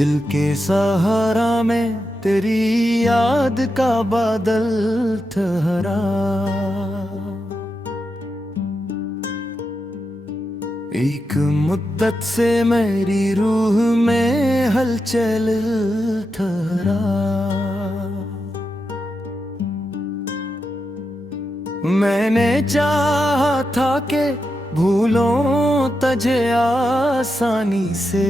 दिल के सहारा में तेरी याद का बादल ठहरा। एक मुद्दत से मेरी रूह में हलचल ठहरा। मैंने चाहा था कि भूलों तुझे आसानी से,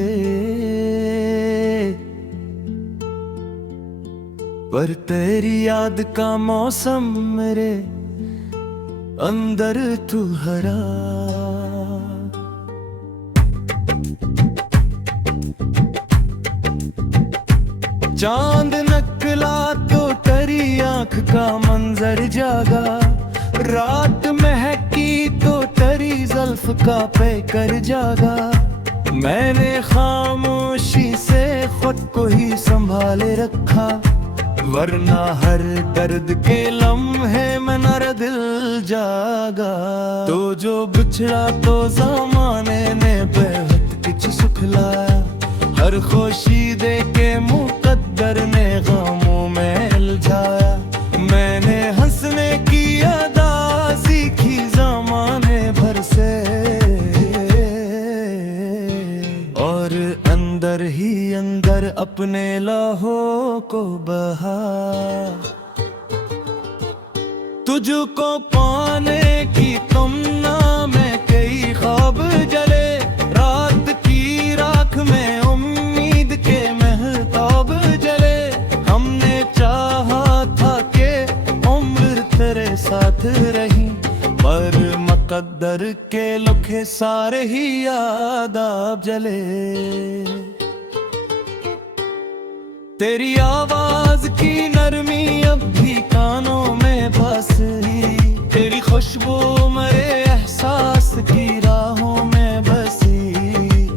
पर तेरी याद का मौसम मेरे अंदर तू हरा। चांद नकला तो तेरी आंख का मंजर जागा, रात महकी तो तेरी जुल्फ का पैकर जागा। मैंने खामोशी से खुद को ही संभाले रखा, वरना हर दर्द के लम्हे में मेरा दिल जागा। तो जो बिछड़ा तो ज़माने ने बेहद कुछ सुख लाया, हर खुशी दे के मुकद्दर ने गमों में उलझाया। मैंने हंसने की अदा सीखी ज़माने भर से, और अंदर ही अंदर अपने लौहों को बहा। तुझको पाने की तमन्ना में कई ख्वाब जले, रात की राख में उम्मीद के महताब जले। हमने चाहा था कि उम्र तेरे साथ रही, पर मुकद्दर के लुखे सारे ही आदाब जले। तेरी आवाज की नरमी अब भी कानों में बसी, तेरी खुशबू मेरे एहसास की राहों में बसी।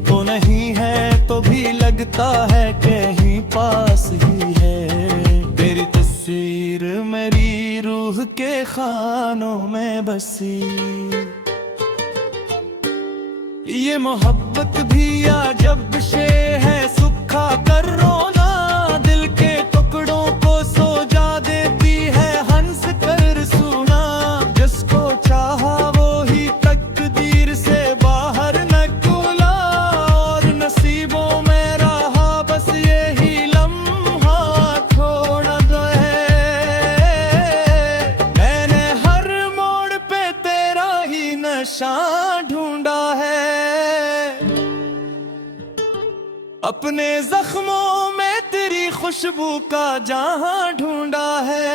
तो नहीं है तो भी लगता है कहीं पास ही है, तेरी तस्वीर मेरी रूह के खानों में बसी। ये मोहब्बत भी अजब शे है, सुखा कर रोना दिल के टुकड़ों को सोजा देती है हंस कर सुना। जिसको चाहा वो ही तकदीर से बाहर निकला, और नसीबों में रहा बस यही लम्हा थोड़ा तो है। मैंने हर मोड़ पे तेरा ही नशा ढूंढा है, अपने जख्मों में तेरी खुशबू का जहां ढूंढा है।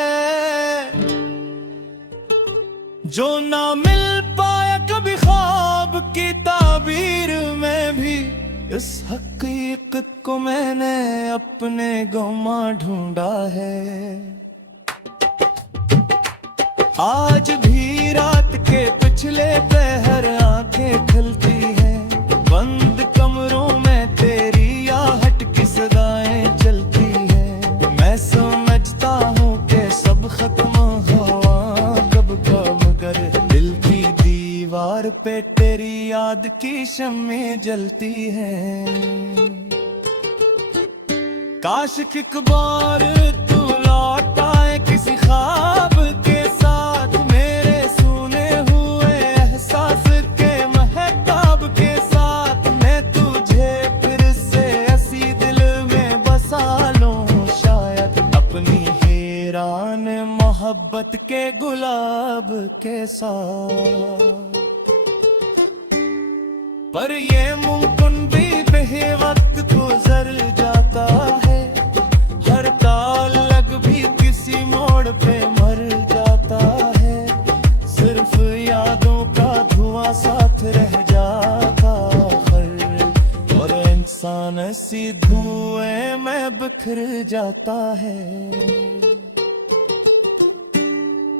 जो ना मिल पाया कभी ख्वाब की ताबीर में भी, इस हकीकत को मैंने अपने गुमा ढूंढा है। आज भी रात के पिछले पहर आंखें खुलती हैं, बंद कमरों में तेरी आहट की सदाएं चलती हैं। मैं समझता हूँ कि सब खत्म हुआ कब कब कर, दिल की दीवार पे तेरी याद की शम्में जलती हैं। काश एक बार तू लौट आए किसी ख्वाब के साथ, मेरे सुने हुए एहसास के महताब के साथ। मैं तुझे फिर से ऐसी दिल में बसा लूं शायद, अपनी हैरान मोहब्बत के गुलाब के साथ। पर ये मुमकिन भी बे वक्त गुजर जाता है, हर ताल्लुक भी किसी मोड़ पे मर जाता है। सिर्फ यादों का धुआं साथ रह जाता है, और इंसान ऐसी धुएं में बिखर जाता है।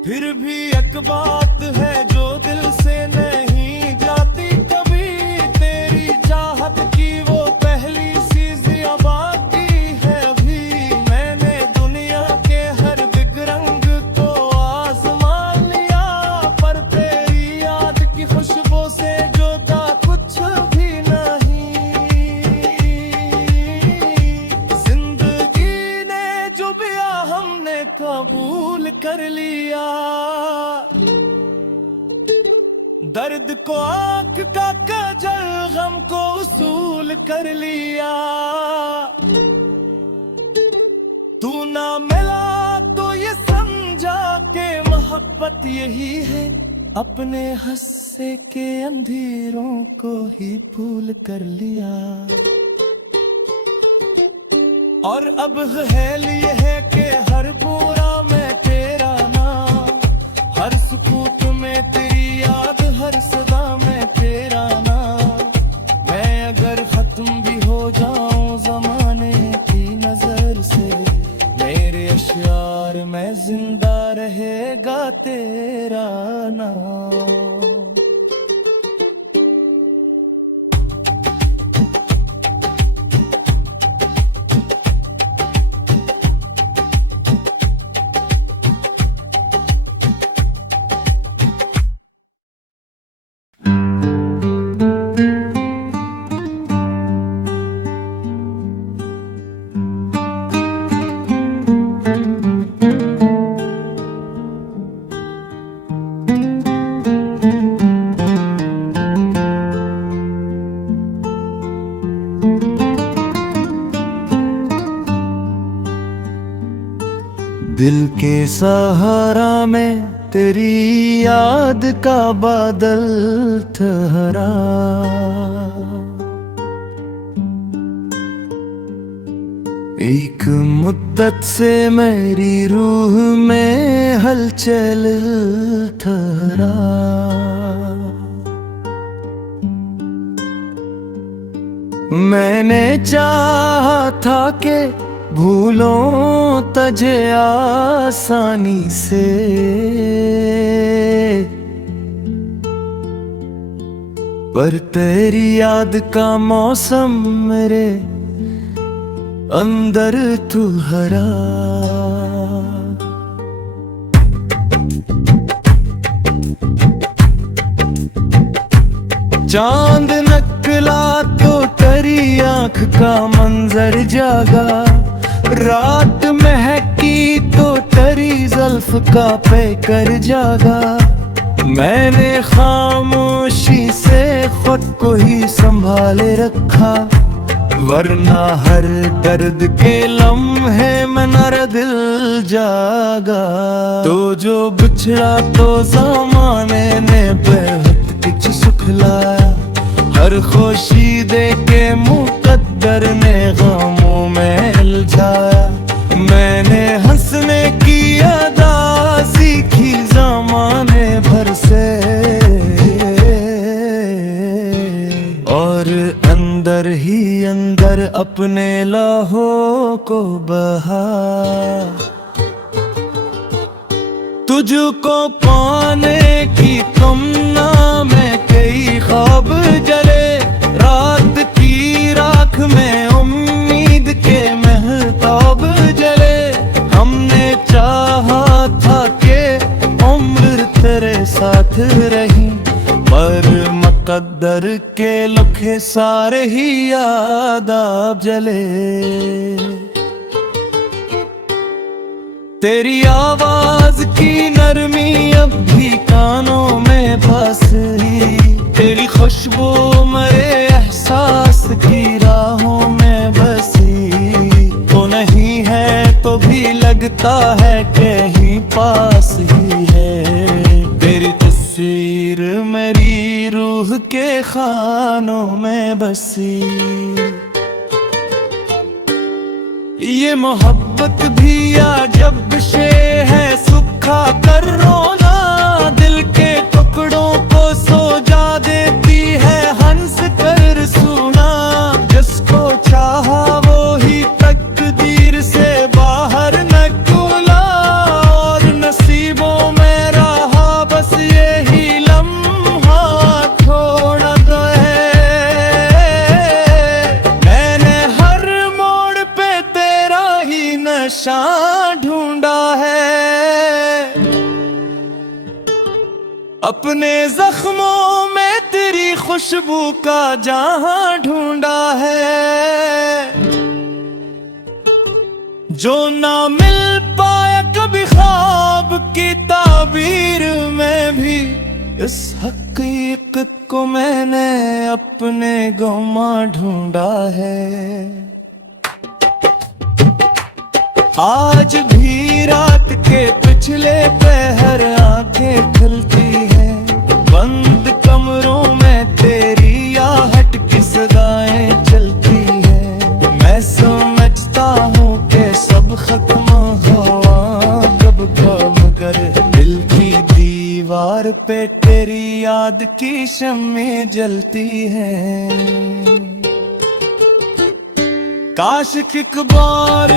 फिर भी एक बात है जो दिल से नहीं जाती कभी, तेरी चाहत की वो पहली सी बाकी है अभी। मैंने दुनिया के हर बिगरंग को आजमा लिया, पर तेरी याद की खुशबू से जुदा कुछ भी नहीं। कबूल कर लिया। दर्द को आंख का काजल, गम को उसूल कर लिया। तू ना मिला तो ये समझा के मोहब्बत यही है, अपने हंसे के अंधेरों को ही भूल कर लिया। और अब ख्याल ये है कि हर बुरा में तेरा नाम, हर सुकूत में तेरी याद, हर सदा में तेरा नाम। मैं अगर खत्म भी हो जाऊं जमाने की नजर से, मेरे अश्यार में जिंदा रहेगा तेरा नाम। दिल के सहारा में तेरी याद का बादल ठहरा। एक मुद्दत से मेरी रूह में हलचल ठहरा। मैंने चाहा था कि भूलों तुझे आसानी से, पर तेरी याद का मौसम मेरे अंदर तू हरा। चांद नकला तो तेरी आंख का मंजर जागा, रात महकी तो तेरी जुल्फ का पैकर जागा। मैंने खामोशी से खुद को ही संभाले रखा, वरना हर दर्द के लम्हे में मेरा दिल जागा। तो जो बिछड़ा तो ज़माने ने बेहद कुछ सुख लाया, हर खुशी दे के मुकद्दर ने गमों में उलझाया। मैंने हंसने की अदा सीखी ज़माने भर से, और अंदर ही अंदर अपने लहू को बहा। तुझको पाने की तमन्ना में कई ख्वाब जले, रात की राख में उम्मीद के महताब जले। हमने चाहा था कि उम्र तेरे साथ रही, पर मुकद्दर के लखे सारे ही आदाब जले। तेरी आवाज की नरमी अब भी कानों में बसी, तेरी खुशबू मेरे एहसास की राहों में बसी। तो नहीं है तो भी लगता है कहीं पास ही है, तेरी तस्वीर मेरी रूह के खानों में बसी। ये मोहब्बत भी अजब शे है, सुखा कर रोना दिल के टुकड़ों को सोजा देती है, हंस कर सुना। जिसको चाहा वो ही तकदीर से बाहर निकला, और नसीबों में रहा बस यही लम्हा थोड़ा तो है। मैंने हर मोड़ पे तेरा ही नशा ढूंढा है, अपने जख्मों में तेरी खुशबू का जहां ढूंढा है। जो ना मिल पाया कभी इस हकीकत को मैंने अपने गुमा ढूंढा है। आज भी रात के पिछले पहर आंखें खुलती हैं, बंद कमरों में तेरी आहट की सदाएं चलती हैं। मैं समझता हूँ कि सब खत्म हुआ कब कब, मगर दिल की दीवार पे तेरी याद की शम्में जलती हैं। काश एक बार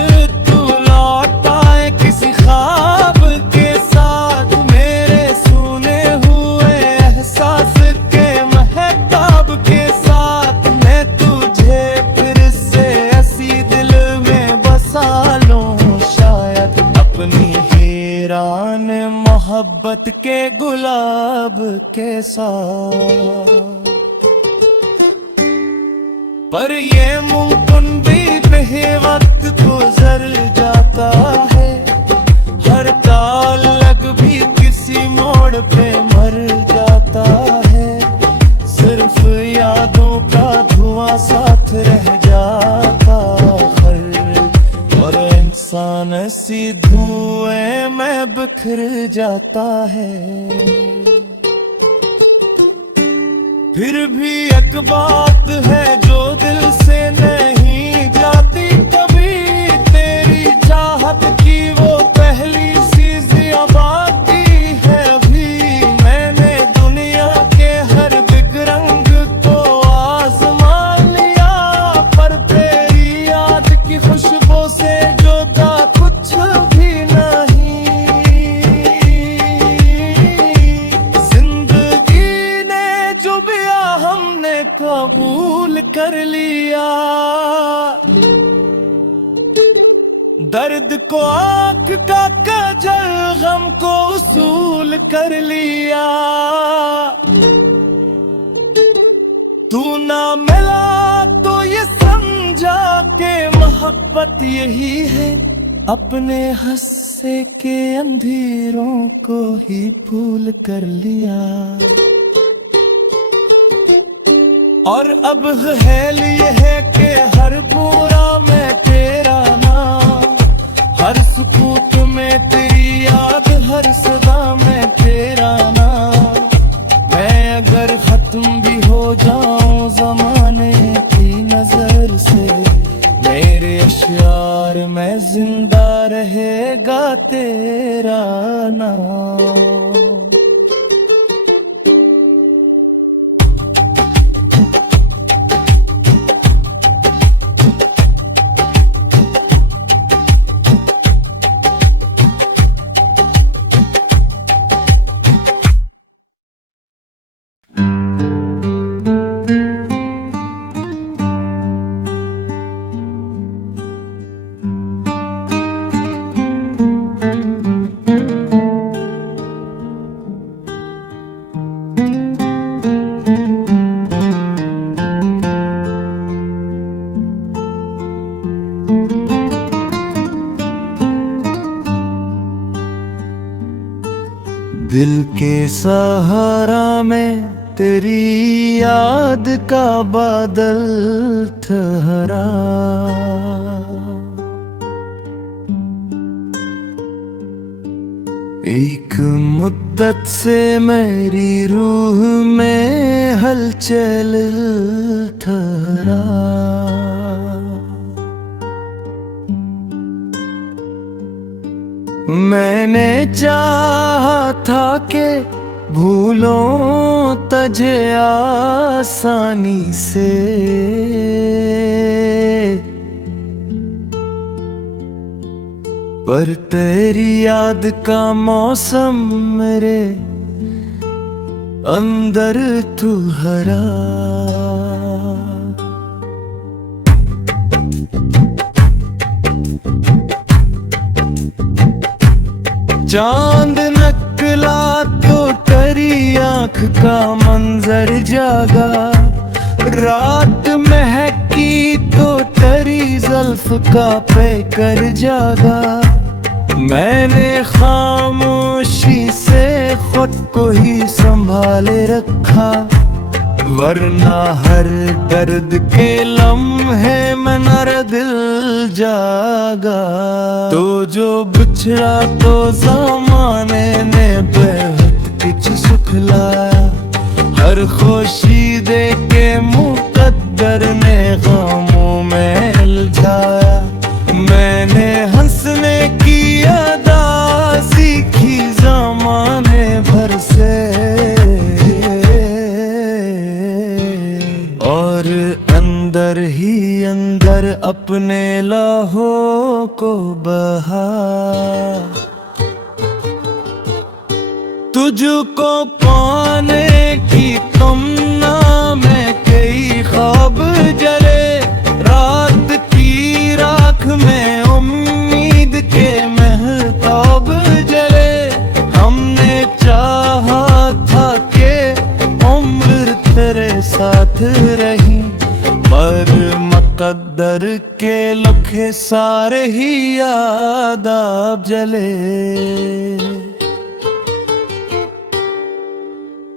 तू लौट आए किसी ख्वाब के साथ, मेरे सुने हुए एहसास के महताब के साथ। मैं तुझे फिर से ऐसी दिल में बसा लूं, शायद अपनी हैरान मोहब्बत के गुलाब के साथ। पर ये मुमकिन भी वक्त गुजर जाता है, हर ताल्लुक भी किसी मोड़ पे मर जाता है। सिर्फ यादों का धुआं साथ रह जाता है, और इंसान सी धुएं में बिखर जाता है। फिर भी एक बात है जो दिल से नहीं जाती कभी, तेरी चाहत की वो पहली सी ज़ियाबाती है अभी। मैंने दुनिया के हर बिगरंग को आज़मा लिया, पर तेरी याद की खुशबू से जुदा कुछ भी नहीं। जिंदगी ने जो भी हमने कबूल कर लिया, दर्द को आंख का काजल, गम को उसूल कर लिया। तू ना मिला तो ये समझा के मोहब्बत यही है, अपने हंसे के अंधेरों को ही फूल कर लिया। और अब ख्याल ये है कि हर पूरा में तेरा नाम, हर सुकूत में तेरी याद, हर सदा में तेरा नाम। मैं अगर खत्म भी हो जाऊं जमाने की नजर से, मेरे अश्यार में जिंदा रहेगा तेरा नाम। दिल के सहारा में तेरी याद का बादल ठहरा, एक मुद्दत से मेरी रूह में हलचल ठहरा। मैंने चाहा था कि भूलों तुझे आसानी से, पर तेरी याद का मौसम मेरे अंदर तू हरा। चांद नकला तो तेरी आँख का मंजर जागा, रात महकी तो तेरी जुल्फ का पैकर जागा। मैंने खामोशी से वक्त को ही संभाले रखा, वरना हर दर्द के लम्हे में मेरा दिल जागा। तो जो बिछड़ा तो ज़माने ने बेहद कुछ सुख लाया, हर खुशी दे के मुकद्दर ने गमों में उलझाया। मैंने हंसने की अदा सीखी ज़माने भर से, और अंदर ही अंदर अपने लहू को बहा। तुझको पाने की तमन्ना में कई ख्वाब जले, रात की राख में उम्मीद के महताब जले। हमने चाहा था कि उम्र तेरे साथ रही, पर मुकद्दर के लखे सारे ही आदाब जले।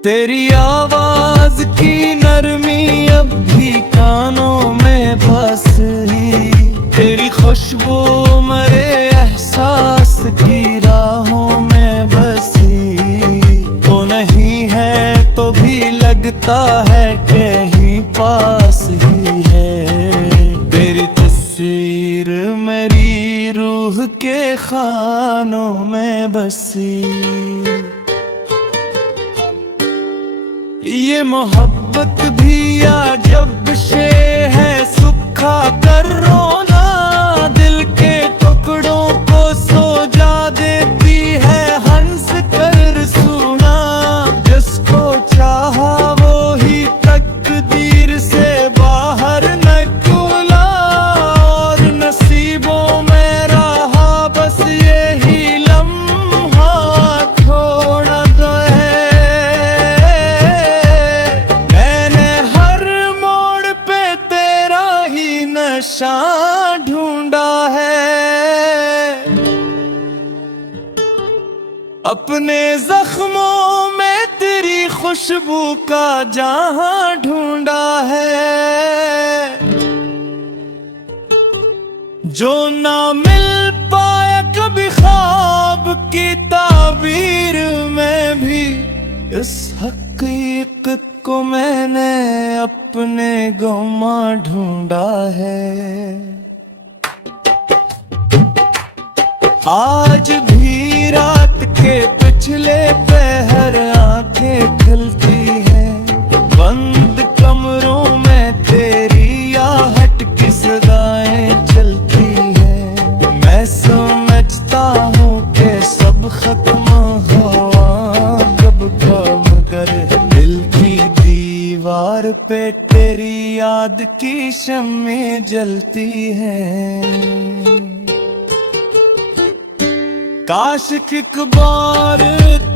तेरी आवाज की नरमी अब भी कानों में बसी, तेरी खुशबू मेरे एहसास की राहों में बसी। तो नहीं है तो भी लगता है कहीं पास ही है, तेरी तस्वीर मेरी रूह के खानों में बसी। ये मोहब्बत भी अजब शे है, सुखा कर रोना दिल के टुकड़ों को सजा देती है, हंस कर सुना। जिसको चाहा वो ही तकदीर से बाहर निकला, और नसीबों में रहा बस यही लम्हा थोड़ा तो है। नशा ढूंढा है, अपने जख्मों में तेरी खुशबू का जहां ढूंढा है। जो ना मिल पाया कभी ख्वाब की ताबीर में भी, इस हकीकत को मैंने अपने गुमा ढूंढा है। आज भी रात के पिछले पहर आंखें खुलती हैं, बंद कमरों में तेरी आहट की सदाएं चलती हैं। मैं समझता हूँ कि सब खत्म हुआ कब कब, मगर दिल की दीवार पे तेरी याद की शम्में जलती हैं। काश एक बार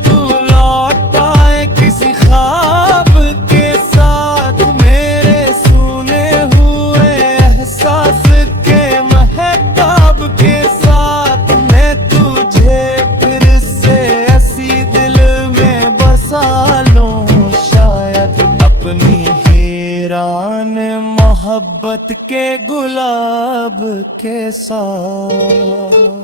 तू लौट आए किसी ख्वाब के साथ, मेरे सुने हुए एहसास के महताब के साथ। मैं तुझे फिर से ऐसी दिल में बसा लूं, शायद अपनी हैरान मोहब्बत के गुलाब के साथ।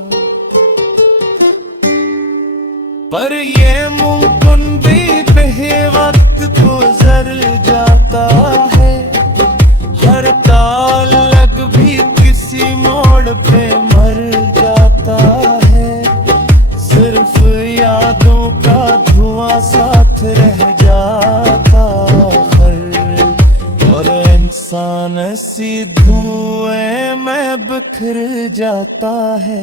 पर ये मुमकिन भी बेवक्त गुजर जाता है, हर ताल्लुक भी किसी मोड़ पे मर जाता है। सिर्फ यादों का धुआं साथ रह जाता है, और इंसान ऐसी धुएं में बिखर जाता है।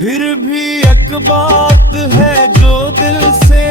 फिर भी एक बात है जो दिल से